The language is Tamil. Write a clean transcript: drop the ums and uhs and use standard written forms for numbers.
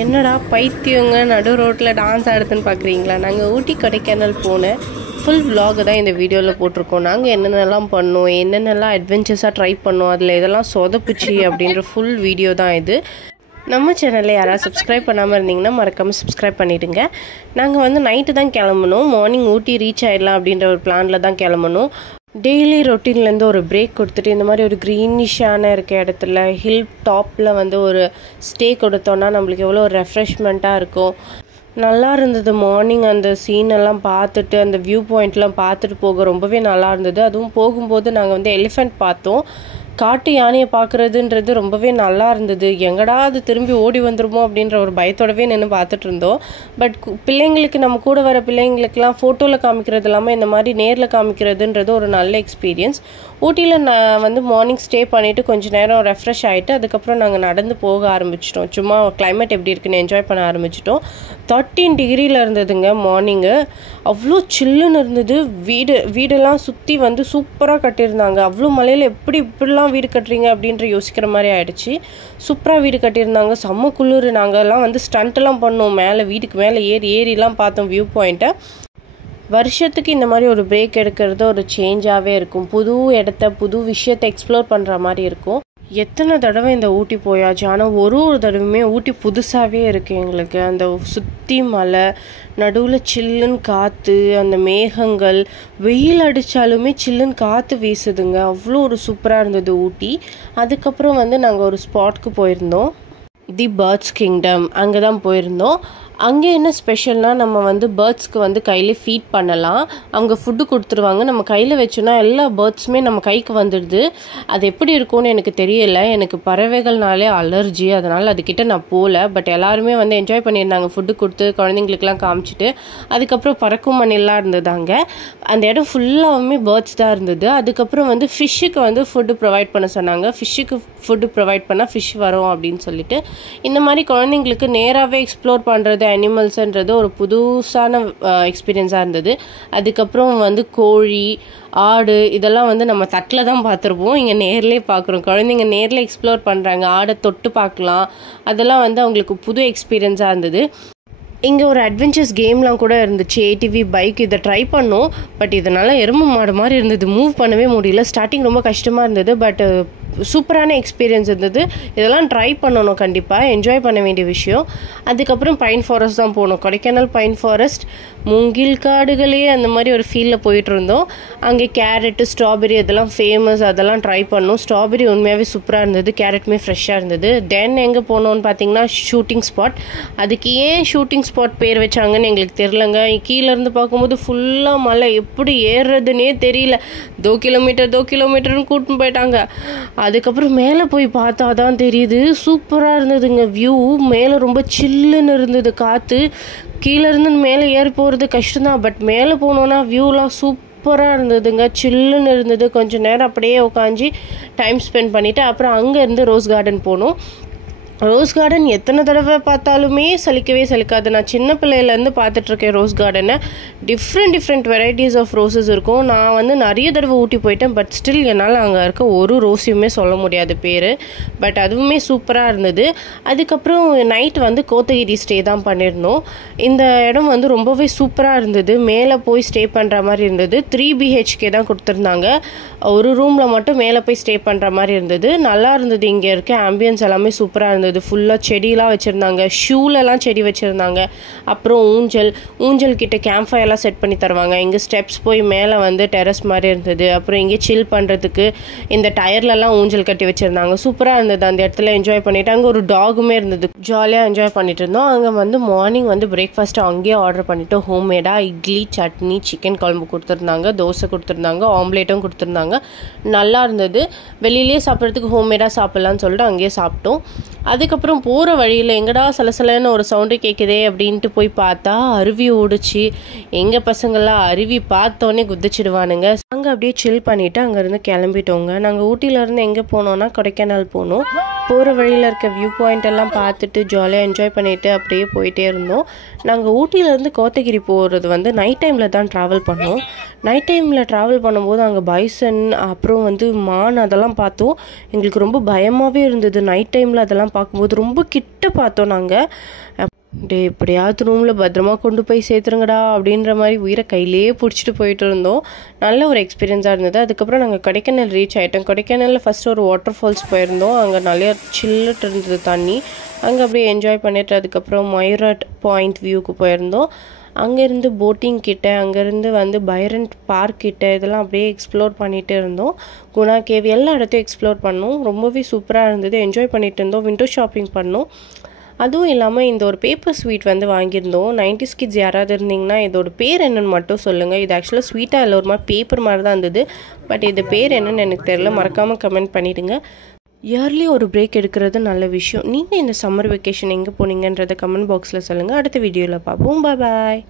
என்னடா பைத்தியங்க நடு ரோட்டில் டான்ஸ் ஆடுதுன்னு பார்க்குறீங்களா? நாங்கள் ஊட்டி கொடைக்கானல் போன ஃபுல் vlog தான் இந்த வீடியோவில் போட்டிருக்கோம். நாங்கள் என்னென்னலாம் பண்ணோம், என்னென்னலாம் அட்வென்ச்சர்ஸாக ட்ரை பண்ணோம், அதில் இதெல்லாம் சொதப்புச்சு அப்படின்ற ஃபுல் வீடியோ தான் இது. நம்ம சேனலில் யாராவது சப்ஸ்கிரைப் பண்ணாமல் இருந்தீங்கன்னா மறக்காமல் சப்ஸ்கிரைப் பண்ணிவிடுங்க. நாங்கள் வந்து நைட்டு தான் கிளம்பணும். மார்னிங் ஊட்டி ரீச் ஆகிடலாம் அப்படின்ற ஒரு பிளானில் தான் கிளம்பணும். டெய்லி ரொட்டீன்லேருந்து ஒரு பிரேக் கொடுத்துட்டு இந்த மாதிரி ஒரு க்ரீனிஷான இருக்க இடத்துல ஹில் டாப்பில் வந்து ஒரு ஸ்டே கொடுத்தோன்னா நம்மளுக்கு எவ்வளோ ஒரு ரெஃப்ரெஷ்மெண்ட்டாக இருக்கும். நல்லா இருந்தது. மார்னிங் அந்த சீனெல்லாம் பார்த்துட்டு அந்த வியூ பாயிண்ட்லாம் பார்த்துட்டு போக ரொம்பவே நல்லா இருந்தது. அதுவும் போகும்போது நாங்கள் வந்து எலிஃபெண்ட் பார்த்தோம். காட்டு யானையை பார்க்குறதுன்றது ரொம்பவே நல்லா இருந்தது. எங்கடா அது திரும்பி ஓடி வந்துருமோ அப்படின்ற ஒரு பயத்தோடவே நின்று பார்த்துட்டு இருந்தோம். பட் பிள்ளைங்களுக்கு, நம்ம கூட வர பிள்ளைங்களுக்கெல்லாம் ஃபோட்டோவில் காமிக்கிறது இல்லாமல் இந்த மாதிரி நேரில் காமிக்கிறதுன்றது ஒரு நல்ல எக்ஸ்பீரியன்ஸ். ஊட்டியில் நான் வந்து மார்னிங் ஸ்டே பண்ணிவிட்டு கொஞ்சம் நேரம் ரெஃப்ரெஷ் ஆகிட்டு அதுக்கப்புறம் நாங்கள் நடந்து போக ஆரம்பிச்சிட்டோம். சும்மா கிளைமேட் எப்படி இருக்குன்னு என்ஜாய் பண்ண ஆரம்பிச்சிட்டோம். 13 டிகிரியில் இருந்ததுங்க மார்னிங்கு. அவ்வளோ சில்லுன்னு இருந்தது. வீடெல்லாம் சுற்றி வந்து சூப்பராக கட்டியிருந்தாங்க. அவ்வளோ மலையில் இப்படிலாம் வீடு கட்டுறீங்க அப்படின்ற யோசிக்கிற மாதிரி ஆயிடுச்சு. சூப்பராக வீடு கட்டியிருந்தாங்க. செம்ம குளிர். நாங்கள்லாம் வந்து ஸ்டண்ட்லாம் பண்ணோம். மேலே வீட்டுக்கு மேலே ஏறிலாம் பார்த்தோம் வியூ பாயிண்ட்டை. வருஷத்துக்கு இந்த மாதிரி ஒரு பிரேக் எடுக்கிறது ஒரு சேஞ்சாகவே இருக்கும். புது இடத்த, புது விஷயத்தை எக்ஸ்ப்ளோர் பண்ணுற மாதிரி இருக்கும். எத்தனை தடவை இந்த ஊட்டி போயாச்சு, ஆனால் ஒரு தடவையுமே ஊட்டி புதுசாகவே இருக்குது எங்களுக்கு. அந்த சுற்றி மலை, நடுவில் சில்லுன்னு காற்று, அந்த மேகங்கள், வெயில் அடித்தாலுமே சில்லுன்னு காற்று வீசுதுங்க. அவ்வளோ ஒரு சூப்பராக இருந்தது ஊட்டி. அதுக்கப்புறம் வந்து நாங்கள் ஒரு ஸ்பாட்க்கு போயிருந்தோம், தி பேர்ட்ஸ் கிங்டம். அங்கே தான் போயிருந்தோம். அங்கே என்ன ஸ்பெஷல்னால், நம்ம வந்து பேர்ட்ஸ்க்கு வந்து கையிலே ஃபீட் பண்ணலாம். அவங்க ஃபுட்டு கொடுத்துருவாங்க. நம்ம கையில் வச்சோன்னா எல்லா பேர்ட்ஸுமே நம்ம கைக்கு வந்துடுது. அது எப்படி இருக்கும்னு எனக்கு தெரியலை. எனக்கு பறவைகள்னாலே அலர்ஜி, அதனால் அதுக்கிட்ட நான் போகல. பட் எல்லாருமே வந்து என்ஜாய் பண்ணியிருந்தாங்க. ஃபுட்டு கொடுத்து குழந்தைங்களுக்குலாம் காமிச்சிட்டு. அதுக்கப்புறம் பறக்கும் மணிலாம் இருந்தது அங்கே. அந்த இடம் ஃபுல்லாகவுமே பேர்ட்ஸ் தான் இருந்தது. அதுக்கப்புறம் வந்து ஃபிஷ்ஷுக்கு வந்து ஃபுட்டு ப்ரொவைட் பண்ண சொன்னாங்க. ஃபிஷ்ஷுக்கு ஃபுட்டு ப்ரொவைட் பண்ணால் ஃபிஷ் வரும் அப்படின்னு சொல்லிட்டு, இந்த மாதிரி குழந்தைங்களுக்கு நேராகவே எக்ஸ்ப்ளோர் பண்ணுறது அனிமல்ஸ்ன்றது ஒரு புதுசான எக்ஸ்பீரியன்ஸாக இருந்தது. அதுக்கப்புறம் வந்து கோழி, ஆடு இதெல்லாம் வந்து நம்ம தட்டில் தான் பார்த்துருப்போம். இங்கே நேர்லேயே பார்க்குறோம். குழந்தைங்க நேரில் எக்ஸ்ப்ளோர் பண்ணுறாங்க. ஆடை தொட்டு பார்க்கலாம். அதெல்லாம் வந்து அவங்களுக்கு புது எக்ஸ்பீரியன்ஸாக இருந்தது. இங்கே ஒரு அட்வென்ச்சர்ஸ் கேம்லாம் கூட இருந்துச்சு. ATV bike. இதை ட்ரை பண்ணோம். பட் இதனால் எறும்பு மாடு மாதிரி இருந்தது. மூவ் பண்ணவே முடியல. ஸ்டார்டிங் ரொம்ப கஷ்டமாக இருந்தது. பட் சூப்பரான எக்ஸ்பீரியன்ஸ் இருந்தது. இதெல்லாம் ட்ரை பண்ணணும் கண்டிப்பாக. என்ஜாய் பண்ண வேண்டிய விஷயம். அதுக்கப்புறம் பைன் ஃபாரஸ்ட் தான் போனோம். கொடைக்கானல் பைன் ஃபாரஸ்ட், மூங்கில் காடுகளே அந்த மாதிரி ஒரு ஃபீலில் போயிட்டு இருந்தோம். அங்கே கேரட்டு, ஸ்ட்ராபெரி அதெல்லாம் ஃபேமஸ். அதெல்லாம் ட்ரை பண்ணோம். ஸ்ட்ராபெரி உண்மையாகவே சூப்பராக இருந்தது. கேரட்டுமே ஃப்ரெஷ்ஷாக இருந்தது. தென் எங்கே போனோன்னு பார்த்தீங்கன்னா ஷூட்டிங் ஸ்பாட். அதுக்கு ஏன் ஷூட்டிங் ஸ்பாட் பேர் வச்சாங்கன்னு எங்களுக்கு தெரிலங்க. கீழேருந்து பார்க்கும்போது ஃபுல்லாக மலை, எப்படி ஏறுறதுன்னே தெரியல. 2 கிலோமீட்டர்னு கூட்டின்னு போயிட்டாங்க. அதுக்கப்புறம் மேலே போய் பார்த்தா தான் தெரியுது. சூப்பராக இருந்ததுங்க வியூ. மேலே ரொம்ப சில்லுன்னு இருந்தது காற்று. கீழேருந்து மேலே ஏறி போகிறது கஷ்டம்தான். பட் மேலே போனோன்னா வியூலாம் சூப்பராக இருந்ததுங்க. சில்லுன்னு இருந்தது. கொஞ்சம் நேரம் அப்படியே உட்காந்து டைம் ஸ்பெண்ட் பண்ணிவிட்டு அப்புறம் அங்கேருந்து ரோஸ் கார்டன் போனோம். ரோஸ் கார்டன் எத்தனை தடவை பார்த்தாலுமே சலிக்கவே சலிக்காது. நான் சின்ன பிள்ளையிலேருந்து பார்த்துட்ருக்கேன் ரோஸ் கார்டனை. டிஃப்ரெண்ட் வெரைட்டிஸ் ஆஃப் ரோஸஸ் இருக்கும். நான் வந்து நிறைய தடவை ஊட்டி போயிட்டேன். பட் ஸ்டில் என்னால் அங்கே இருக்க ஒரு ரோஸையுமே சொல்ல முடியாது பேர். பட் அதுவுமே சூப்பராக இருந்தது. அதுக்கப்புறம் நைட் வந்து கோத்தகிரி ஸ்டே தான் பண்ணியிருந்தோம். இந்த இடம் வந்து ரொம்பவே சூப்பராக இருந்தது. மேலே போய் ஸ்டே பண்ணுற மாதிரி இருந்தது. 3 BHK தான் கொடுத்துருந்தாங்க. ஒரு ரூமில் மட்டும் மேலே போய் ஸ்டே பண்ணுற மாதிரி இருந்தது. நல்லா இருந்தது. இங்கே இருக்க ஆம்பியன்ஸ் எல்லாமே சூப்பராக இருந்தது. ஃபுல்லாக செடியெலாம் வச்சுருந்தாங்க. ஷூலெல்லாம் செடி வச்சுருந்தாங்க. அப்புறம் ஊஞ்சல் கிட்ட கேம்ப் ஃபயர்லாம் செட் பண்ணி தருவாங்க. இங்கே ஸ்டெப்ஸ் போய் மேலே வந்து டெரஸ் மாதிரி இருந்தது. அப்புறம் இங்கே சில் பண்ணுறதுக்கு இந்த டயர்லலாம் ஊஞ்சல் கட்டி வச்சுருந்தாங்க. சூப்பராக இருந்தது. அந்த இடத்துல என்ஜாய் பண்ணிவிட்டு அங்கே ஒரு டாகுமே இருந்தது. ஜாலியாக என்ஜாய் பண்ணிட்டு இருந்தோம். அங்கே வந்து மார்னிங் வந்து பிரேக்ஃபாஸ்ட்டு அங்கேயே ஆர்டர் பண்ணிவிட்டு ஹோம்மேடாக இட்லி, சட்னி, சிக்கன் குழம்பு கொடுத்துருந்தாங்க. தோசை கொடுத்துருந்தாங்க. ஆம்லேட்டும் கொடுத்துருந்தாங்க. நல்லா இருந்தது. வெளியிலேயே சாப்பிட்றதுக்கு ஹோம்மேடாக சாப்பிட்லான்னு சொல்லிட்டு அங்கேயே சாப்பிட்டோம். அதுக்கப்புறம் போகிற வழியில் எங்கடா சலசலன்னு ஒரு சவுண்டு கேட்குதே அப்படின்ட்டு போய் பார்த்தா அருவி ஓடுச்சு. எங்கள் பசங்கள்லாம் அருவி பார்த்தோன்னே குதிச்சிடுவானுங்க. அங்கே அப்படியே சில் பண்ணிவிட்டு அங்கேருந்து கிளம்பிட்டோங்க. நாங்கள் ஊட்டியிலேருந்து எங்கே போனோன்னா கொடைக்கானல் போனோம். போகிற வழியில் இருக்க வியூ பாயிண்ட் எல்லாம் பார்த்துட்டு ஜாலியாக என்ஜாய் பண்ணிவிட்டு அப்படியே போயிட்டே இருந்தோம். நாங்கள் ஊட்டியிலேருந்து கோத்தகிரி போகிறது வந்து நைட் டைமில் தான் ட்ராவல் பண்ணோம். நைட் டைமில் ட்ராவல் பண்ணும்போது அங்கே பைசன், அப்புறம் வந்து மான் அதெல்லாம் பார்த்தோம். எங்களுக்கு ரொம்ப பயமாகவே இருந்தது நைட் டைமில் அதெல்லாம் பார்க்கும்போது ரொம்ப கிட்ட பார்த்தோம் நாங்கள். டே எப்படியாவது ரூமில் பத்திரமா கொண்டு போய் சேர்த்துருங்கடா அப்படின்ற மாதிரி உயிரை கையிலேயே பிடிச்சிட்டு போயிட்டு இருந்தோம். நல்ல ஒரு எக்ஸ்பீரியன்ஸாக இருந்தது. அதுக்கப்புறம் நாங்கள் கொடைக்கானல் ரீச் ஆகிட்டோம். கொடைக்கானலில் ஃபஸ்ட்டு ஒரு வாட்டர் ஃபால்ஸ் போயிருந்தோம். அங்கே நிறைய சில்லுட்டு இருந்தது தண்ணி. அங்கே அப்படியே என்ஜாய் பண்ணிட்டு அதுக்கப்புறம் மயூராட் பாயிண்ட் வியூக்கு போயிருந்தோம். அங்கேருந்து போட்டிங் கிட்ட, அங்கேருந்து வந்து பைரன் பார்க் கிட்ட இதெல்லாம் அப்படியே எக்ஸ்ப்ளோர் பண்ணிகிட்டு இருந்தோம். குணா கேவ் எல்லா இடத்தையும் எக்ஸ்ப்ளோர் பண்ணோம். ரொம்பவே சூப்பராக இருந்தது. என்ஜாய் பண்ணிகிட்டு இருந்தோம். விண்டோ ஷாப்பிங் பண்ணோம். அதுவும் இல்லாமல் இந்த ஒரு பேப்பர் ஸ்வீட் வந்து வாங்கியிருந்தோம். 90s கிட்ஸ் யாராவது இருந்தீங்கன்னா இதோட பேர் என்னன்னு மட்டும் சொல்லுங்கள். இது ஆக்சுவலாக ஸ்வீட்டாக இல்லை, ஒரு மாதிரி பேப்பர் மாதிரி தான் இருந்தது. பட் இது பேர் என்னன்னு எனக்கு தெரியல. மறக்காமல் கமெண்ட் பண்ணிவிடுங்க. இயர்லி ஒரு பிரேக் எடுக்கிறது நல்ல விஷயம். நீங்கள் இந்த சம்மர் வெக்கேஷன் எங்கே போனீங்கன்றதை கமெண்ட் பாக்ஸில் சொல்லுங்கள். அடுத்த வீடியோவில் பார்ப்போம். பாய்.